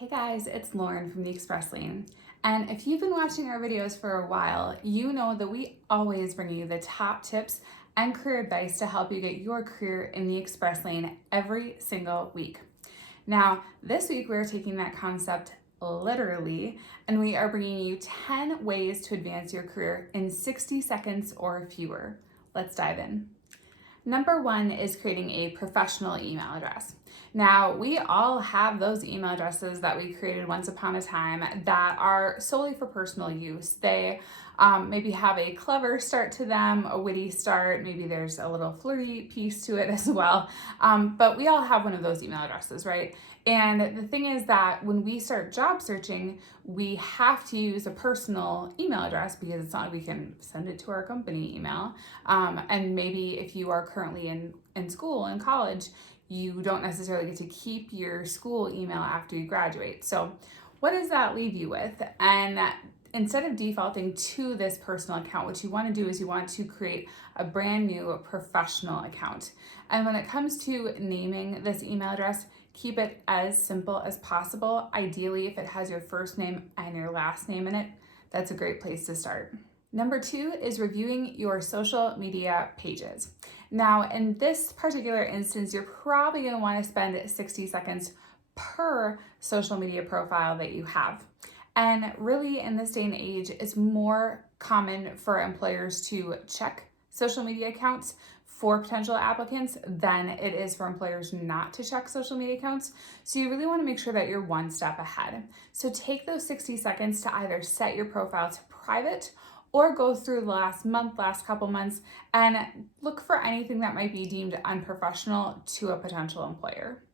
Hey guys, it's Lauren from the Express Lane. And if you've been watching our videos for a while, you know that we always bring you the top tips and career advice to help you get your career in the Express Lane every single week. Now, this week we're taking that concept literally, and we are bringing you 10 ways to advance your career in 60 seconds or fewer. Let's dive in. Number one is creating a professional email address. Now, we all have those email addresses that we created once upon a time that are solely for personal use. They maybe have a clever start to them, a witty start, maybe there's a little flirty piece to it as well. But we all have one of those email addresses, right? And the thing is that when we start job searching, we have to use a personal email address because it's not like we can send it to our company email. And maybe if you are currently in school, in college, you don't necessarily get to keep your school email after you graduate. So what does that leave you with? And instead of defaulting to this personal account, what you want to do is you want to create a brand new professional account. And when it comes to naming this email address, keep it as simple as possible. Ideally, if it has your first name and your last name in it, that's a great place to start. Number two is reviewing your social media pages. Now, in this particular instance, you're probably going to want to spend 60 seconds per social media profile that you have. And really, in this day and age, it's more common for employers to check social media accounts for potential applicants than it is for employers not to check social media accounts. So you really want to make sure that you're one step ahead. So take those 60 seconds to either set your profile to private or go through the last month, last couple months, and look for anything that might be deemed unprofessional to a potential employer.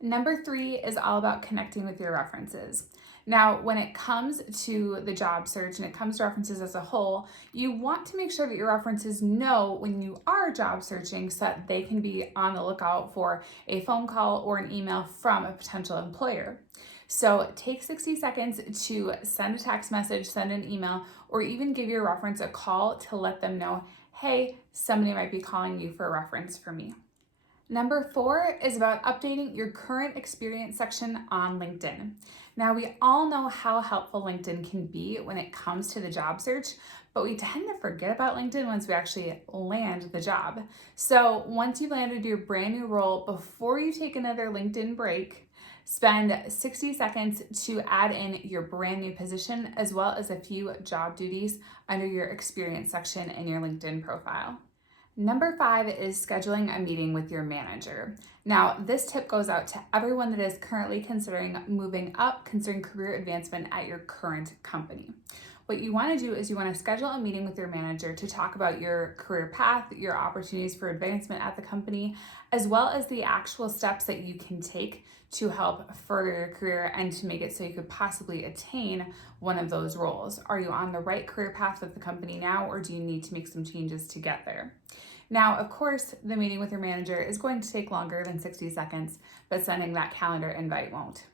Number three is all about connecting with your references. Now, when it comes to the job search and it comes to references as a whole, you want to make sure that your references know when you are job searching so that they can be on the lookout for a phone call or an email from a potential employer. So take 60 seconds to send a text message, send an email, or even give your reference a call to let them know, hey, somebody might be calling you for a reference for me. Number four is about updating your current experience section on LinkedIn. Now, we all know how helpful LinkedIn can be when it comes to the job search, but we tend to forget about LinkedIn once we actually land the job. So once you've landed your brand new role, before you take another LinkedIn break, spend 60 seconds to add in your brand new position as well as a few job duties under your experience section in your LinkedIn profile. Number five is scheduling a meeting with your manager. Now, this tip goes out to everyone that is currently considering moving up, considering career advancement at your current company. What you want to do is you want to schedule a meeting with your manager to talk about your career path, your opportunities for advancement at the company, as well as the actual steps that you can take to help further your career and to make it so you could possibly attain one of those roles. Are you on the right career path with the company now, or do you need to make some changes to get there? Now, of course, the meeting with your manager is going to take longer than 60 seconds, but sending that calendar invite won't.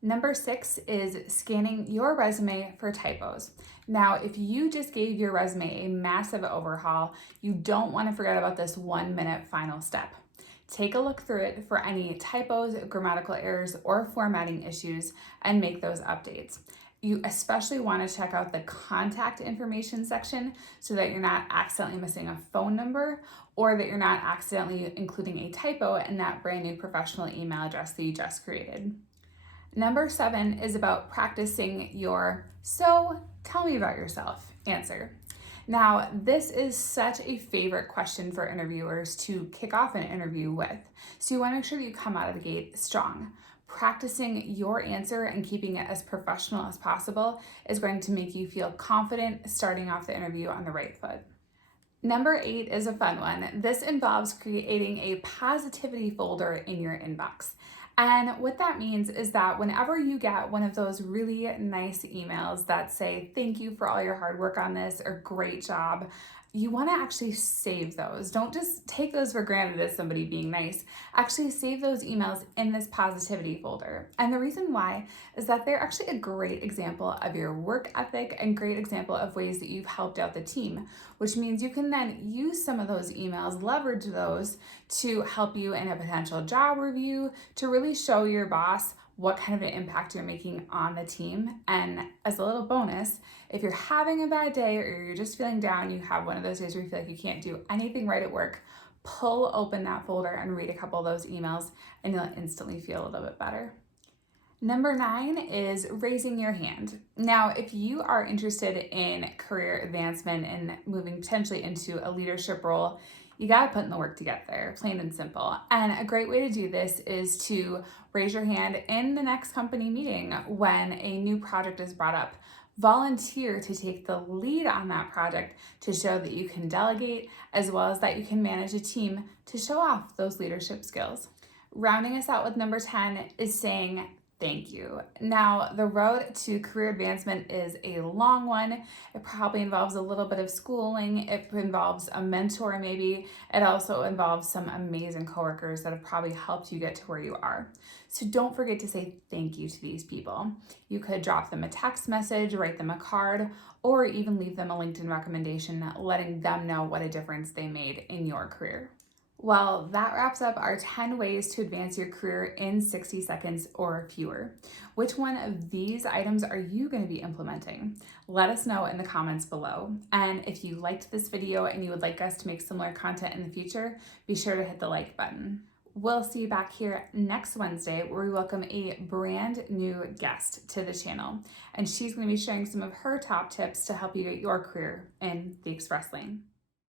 Number six is scanning your resume for typos. Now, if you just gave your resume a massive overhaul, you don't want to forget about this 1 minute final step. Take a look through it for any typos, grammatical errors, or formatting issues and make those updates. You especially want to check out the contact information section so that you're not accidentally missing a phone number or that you're not accidentally including a typo in that brand new professional email address that you just created. Number seven is about practicing your "so tell me about yourself" answer. Now, this is such a favorite question for interviewers to kick off an interview with. So you want to make sure that you come out of the gate strong. Practicing your answer and keeping it as professional as possible is going to make you feel confident starting off the interview on the right foot. Number eight is a fun one. This involves creating a positivity folder in your inbox. And what that means is that whenever you get one of those really nice emails that say, thank you for all your hard work on this, or great job, you want to actually save those. Don't just take those for granted as somebody being nice. Actually save those emails in this positivity folder. And the reason why is that they're actually a great example of your work ethic and great example of ways that you've helped out the team, which means you can then use some of those emails, leverage those to help you in a potential job review, to really show your boss what kind of an impact you're making on the team. And as a little bonus, if you're having a bad day or you're just feeling down, you have one of those days where you feel like you can't do anything right at work, pull open that folder and read a couple of those emails and you'll instantly feel a little bit better. Number 9 is raising your hand. Now, if you are interested in career advancement and moving potentially into a leadership role, you got to put in the work to get there, plain and simple. And a great way to do this is to raise your hand in the next company meeting when a new project is brought up. Volunteer to take the lead on that project to show that you can delegate as well as that you can manage a team to show off those leadership skills. Rounding us out with number 10 is saying thank you. Now, the road to career advancement is a long one. It probably involves a little bit of schooling. It involves a mentor maybe. It also involves some amazing coworkers that have probably helped you get to where you are. So don't forget to say thank you to these people. You could drop them a text message, write them a card, or even leave them a LinkedIn recommendation, letting them know what a difference they made in your career. Well, that wraps up our 10 ways to advance your career in 60 seconds or fewer. Which one of these items are you going to be implementing? Let us know in the comments below. And if you liked this video and you would like us to make similar content in the future, be sure to hit the like button. We'll see you back here next Wednesday where we welcome a brand new guest to the channel. And she's going to be sharing some of her top tips to help you get your career in the express lane.